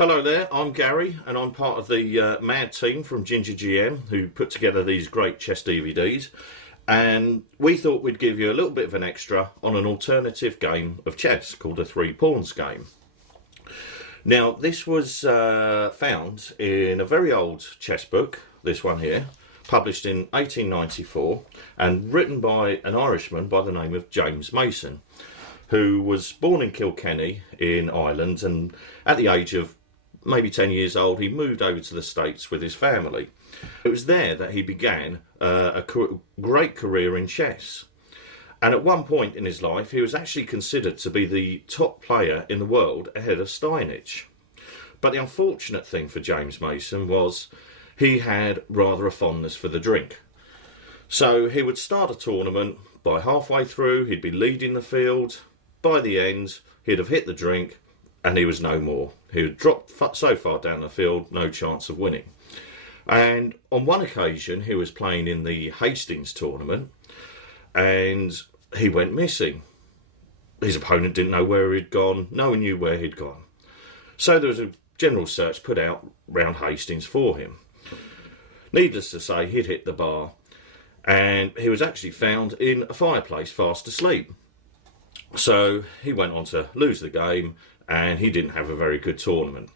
Hello there, I'm Gary and I'm part of the mad team from Ginger GM who put together these great chess DVDs, and we thought we'd give you a little bit of an extra on an alternative game of chess called a three pawns game. Now this was found in a very old chess book, this one here, published in 1894 and written by an Irishman by the name of James Mason, who was born in Kilkenny in Ireland, and at the age of maybe 10 years old he moved over to the States with his family. It was there that he began a great career in chess, and at one point in his life he was actually considered to be the top player in the world ahead of Steinitz. But the unfortunate thing for James Mason was he had rather a fondness for the drink. So he would start a tournament, by halfway through he'd be leading the field, by the end he'd have hit the drink and he was no more. He had dropped so far down the field, no chance of winning. And on one occasion he was playing in the Hastings tournament and he went missing. His opponent didn't know where he'd gone, no one knew where he'd gone. So there was a general search put out round Hastings for him. Needless to say, he'd hit the bar and he was actually found in a fireplace fast asleep. So he went on to lose the game and he didn't have a very good tournament.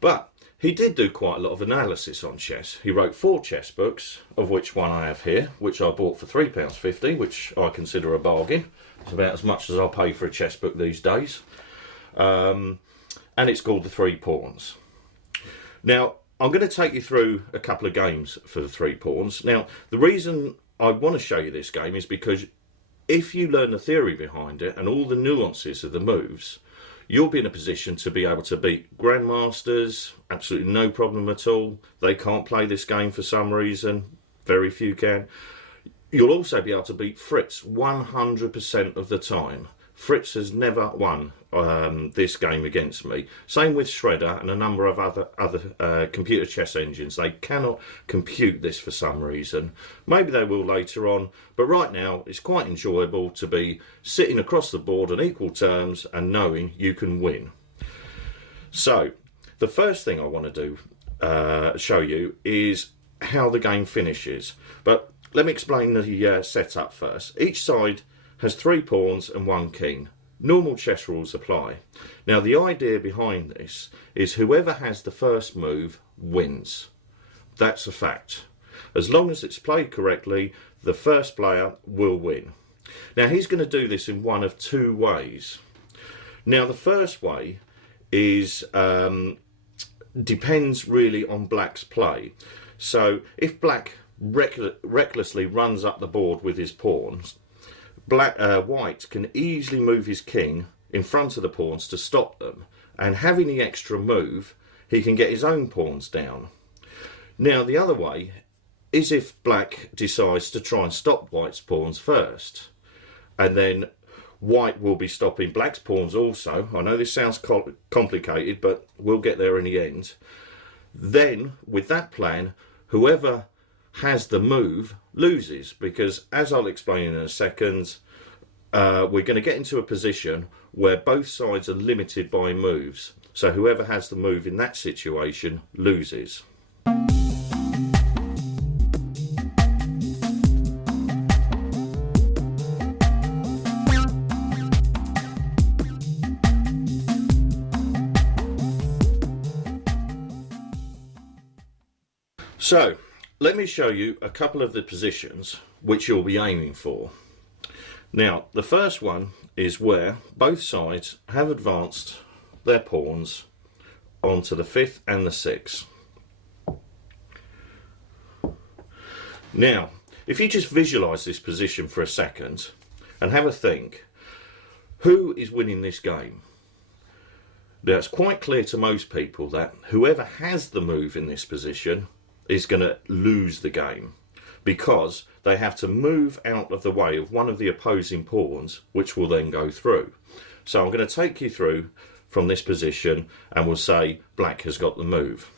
But he did do quite a lot of analysis on chess. He wrote 4 chess books, of which one I have here, which I bought for £3.50, which I consider a bargain. It's about as much as I'll pay for a chess book these days. And it's called The Three Pawns. Now, I'm going to take you through a couple of games for the three pawns. Now, the reason I want to show you this game is because if you learn the theory behind it and all the nuances of the moves, you'll be in a position to be able to beat grandmasters, absolutely no problem at all. They can't play this game for some reason, very few can. You'll also be able to beat Fritz 100% of the time. Fritz has never won this game against me. Same with Shredder and a number of other computer chess engines. They cannot compute this for some reason. Maybe they will later on, but right now it's quite enjoyable to be sitting across the board on equal terms and knowing you can win. So the first thing I want to do, show you, is how the game finishes. But let me explain the setup first. Each side has 3 pawns and 1 king. Normal chess rules apply. Now the idea behind this is whoever has the first move wins. That's a fact. As long as it's played correctly, the first player will win. Now he's going to do this in one of 2 ways. Now the first way is depends really on black's play. So if black recklessly runs up the board with his pawns, white can easily move his king in front of the pawns to stop them, and having the extra move he can get his own pawns down. Now the other way is if black decides to try and stop white's pawns first, and then white will be stopping black's pawns also. I know this sounds complicated, but we'll get there in the end. Then with that plan, whoever has the move loses, because as I'll explain in a second, we're going to get into a position where both sides are limited by moves. So whoever has the move in that situation loses. So let me show you a couple of the positions which you'll be aiming for. Now the first one is where both sides have advanced their pawns onto the 5th and the 6th. Now if you just visualize this position for a second and have a think, who is winning this game? Now it's quite clear to most people that whoever has the move in this position is going to lose the game, because they have to move out of the way of one of the opposing pawns, which will then go through. So I'm going to take you through from this position and we'll say black has got the move.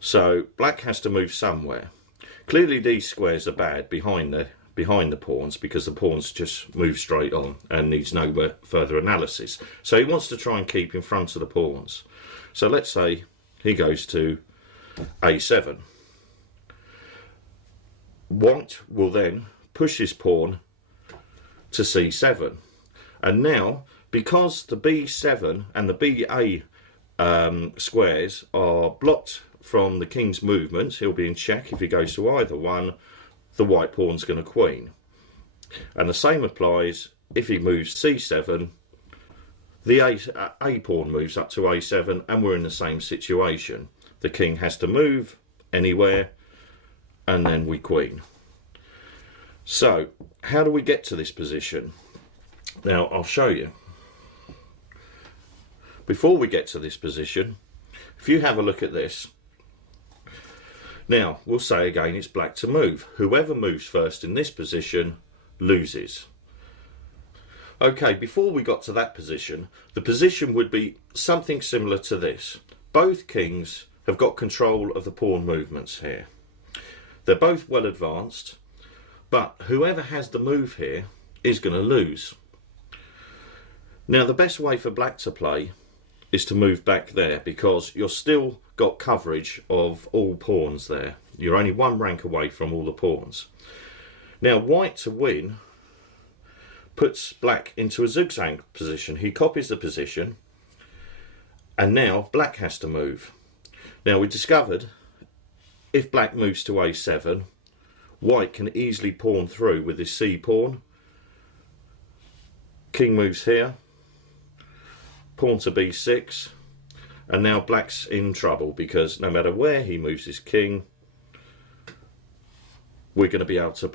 So black has to move somewhere. Clearly these squares are bad behind behind the pawns, because the pawns just move straight on and needs no further analysis. So he wants to try and keep in front of the pawns. So let's say he goes to a7. White will then push his pawn to c7. And now, because the b7 and the ba squares are blocked from the king's movements, he'll be in check if he goes to either one. The white pawn's going to queen. And the same applies if he moves c7. The a pawn moves up to a7, and we're in the same situation. The king has to move anywhere, and then we queen. So, how do we get to this position? Now, I'll show you. Before we get to this position, if you have a look at this, now we'll say again it's black to move. Whoever moves first in this position loses. Okay, before we got to that position, the position would be something similar to this. Both kings have got control of the pawn movements here. They're both well advanced, but whoever has the move here is going to lose. Now, the best way for black to play is to move back there, because you're still got coverage of all pawns there. You're only one rank away from all the pawns. Now, white to win puts black into a zigzag position. He copies the position, and now black has to move. Now, we discovered if black moves to a7, white can easily pawn through with his c pawn. King moves here, pawn to b6, and now black's in trouble, because no matter where he moves his king, we're going to be able to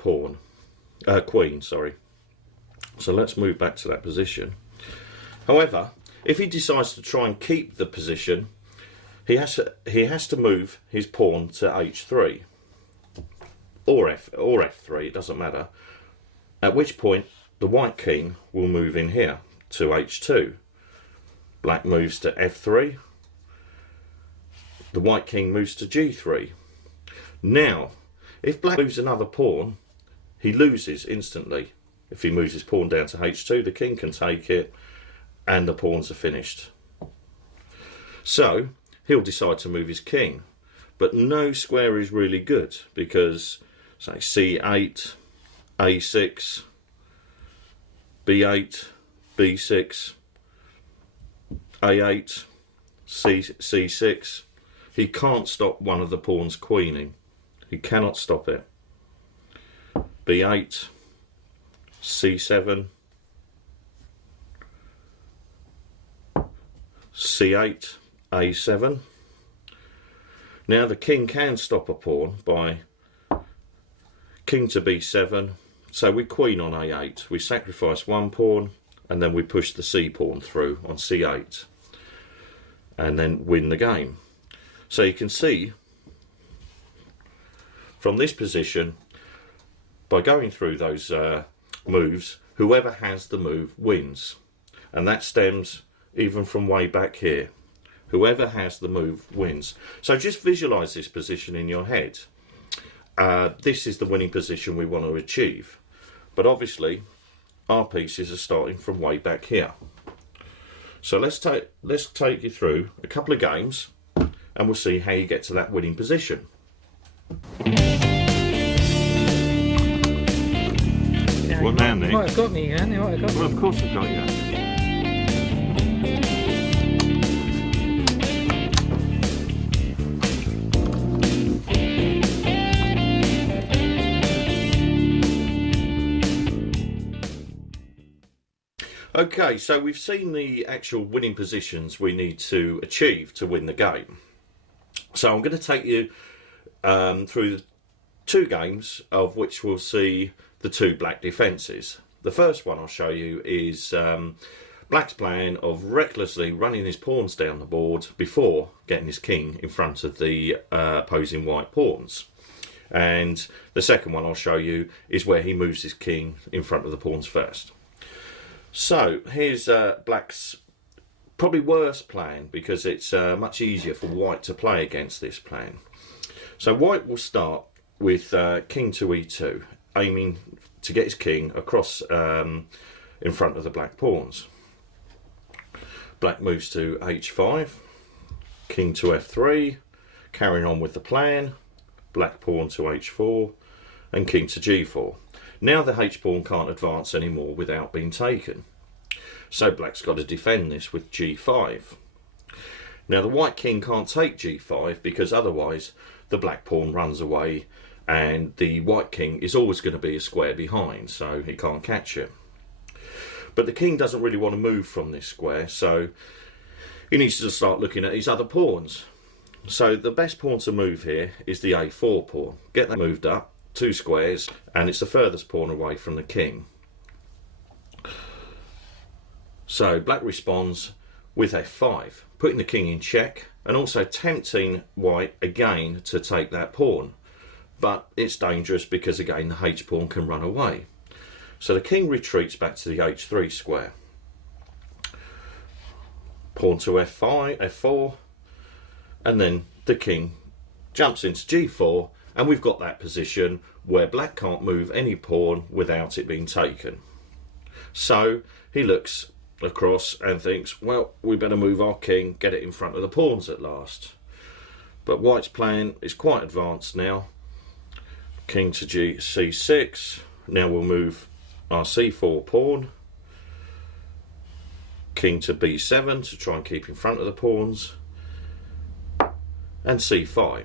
queen, sorry. So let's move back to that position. However, if he decides to try and keep the position, he has to move his pawn to h3 or f3, it doesn't matter. At which point the white king will move in here to h2. Black moves to f3. The white king moves to g3. Now, if black moves another pawn, he loses instantly. If he moves his pawn down to h2, the king can take it, and the pawns are finished. So he'll decide to move his king, but no square is really good, because say c8, a6, b8, b6, a8, c6. He can't stop one of the pawns queening. He cannot stop it. b8, c7, c8, a7. Now the king can stop a pawn by king to b7. So we queen on a8. We sacrifice one pawn, and then we push the c pawn through on c8, and then win the game. So you can see from this position, by going through those moves, whoever has the move wins. And that stems even from way back here. Whoever has the move wins. So just visualize this position in your head. This is the winning position we want to achieve. But obviously, our pieces are starting from way back here. So let's take you through a couple of games, and we'll see how you get to that winning position. What now, Nick? You might have got me, Ian. You might have got me. Well, of course I've got you. Okay, so we've seen the actual winning positions we need to achieve to win the game. So I'm going to take you through two games, of which we'll see the two black defences. The first one I'll show you is black's plan of recklessly running his pawns down the board before getting his king in front of the opposing white pawns. And the second one I'll show you is where he moves his king in front of the pawns first. So here's black's probably worst plan, because it's much easier for white to play against this plan. So white will start with king to e2, aiming to get his king across in front of the black pawns. Black moves to h5, king to f3, carrying on with the plan, black pawn to h4, and king to g4. Now the h-pawn can't advance anymore without being taken. So black's got to defend this with g5. Now the white king can't take g5 because otherwise the black pawn runs away and the white king is always going to be a square behind, so he can't catch it. But the king doesn't really want to move from this square, so he needs to start looking at his other pawns. So the best pawn to move here is the a4 pawn. Get that moved up 2 squares, and it's the furthest pawn away from the king. So black responds with f5, putting the king in check and also tempting white again to take that pawn. But it's dangerous because again the h-pawn can run away. So the king retreats back to the h3 square. Pawn to f5, f4, and then the king jumps into g4, and we've got that position where black can't move any pawn without it being taken. So he looks across and thinks, well, we better move our king, get it in front of the pawns at last. But white's plan is quite advanced now. King to c6. Now we'll move our c4 pawn. King to b7 to try and keep in front of the pawns. And c5.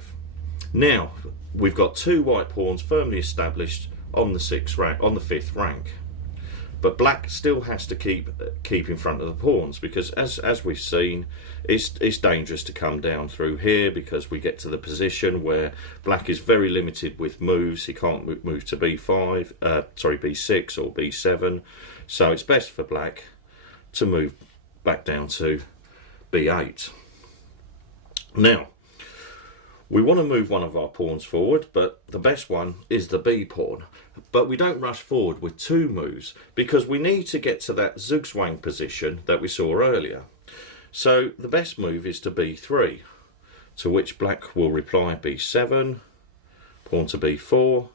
Now we've got 2 white pawns firmly established on the 5th rank. But black still has to keep in front of the pawns because as we've seen, it's dangerous to come down through here because we get to the position where black is very limited with moves. He can't move to b6 or b7. So it's best for black to move back down to b8. Now, we want to move one of our pawns forward, but the best one is the b pawn. But we don't rush forward with 2 moves because we need to get to that zugzwang position that we saw earlier. So the best move is to b3, to which black will reply b7, pawn to b4,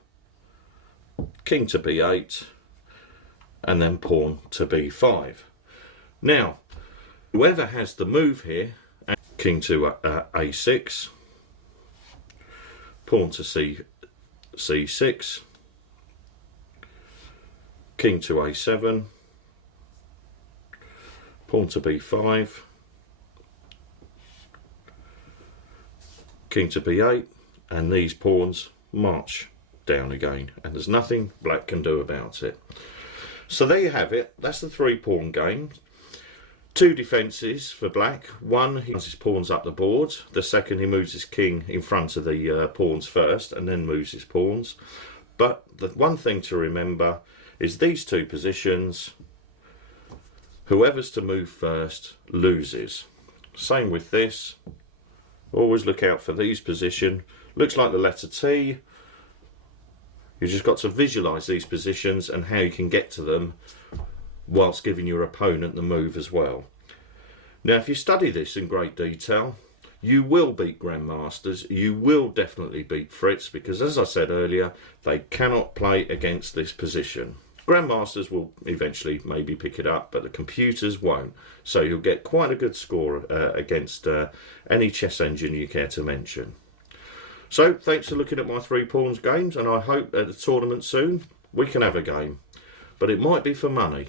king to b8, and then pawn to b5. Now, whoever has the move here, king to a6, pawn to c6, king to a7, pawn to b5, king to b8, and these pawns march down again, and there's nothing black can do about it. So there you have it. That's the 3 pawn game. 2 defences for black. One, he moves his pawns up the board. The second, he moves his king in front of the pawns first and then moves his pawns. But the one thing to remember is these 2 positions, whoever's to move first loses. Same with this. Always look out for these positions. Looks like the letter T. You've just got to visualise these positions and how you can get to them whilst giving your opponent the move as well. Now, if you study this in great detail, you will beat grandmasters. You will definitely beat Fritz because, as I said earlier, they cannot play against this position. Grandmasters will eventually maybe pick it up, but the computers won't. So you'll get quite a good score against any chess engine you care to mention. So thanks for looking at my 3 pawns games, and I hope at the tournament soon we can have a game. But it might be for money.